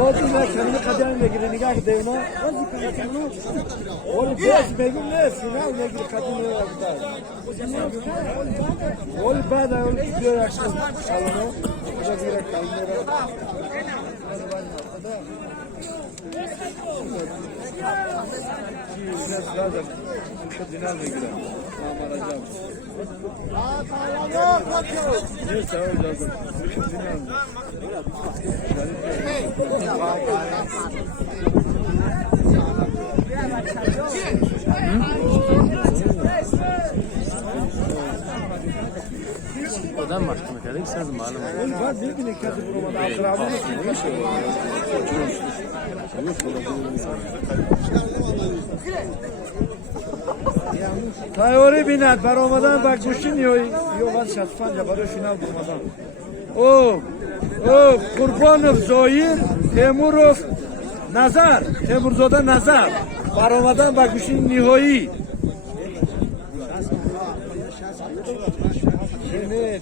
O dünya kendi kaderine giren nikah devna. O beş begüm ne? Final ne gibi kadını yaptı. O bana o gidiyor yakın. Kalma. O da direkt kalmıyor. Biraz lazım. Şu dinamik giren. Amaracağım. Neyse o lazım. Şu dinamik. Odan başka mı siz malum. Ben bir gün ikisi vurmadan antrenman Tayori binat baromadan bak kuşun yo van şatfanja baro final vurmadan. O Kurbanov Zoir Temurov Nazar Temurzoda Nazar baromadan bak kuşun nihoyi. Şimdi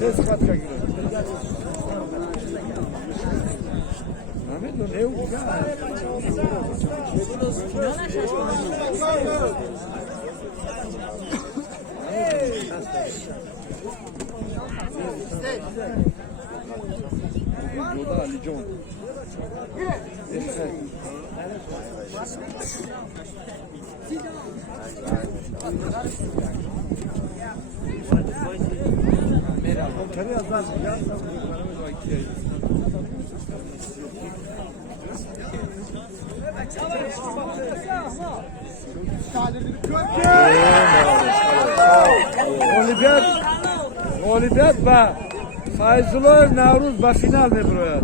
ses katka giriyor. Ahmet ne oldu ya? Burada Ali John. Olimpiyat ba Fayzullah Navruz ba final mi buraya?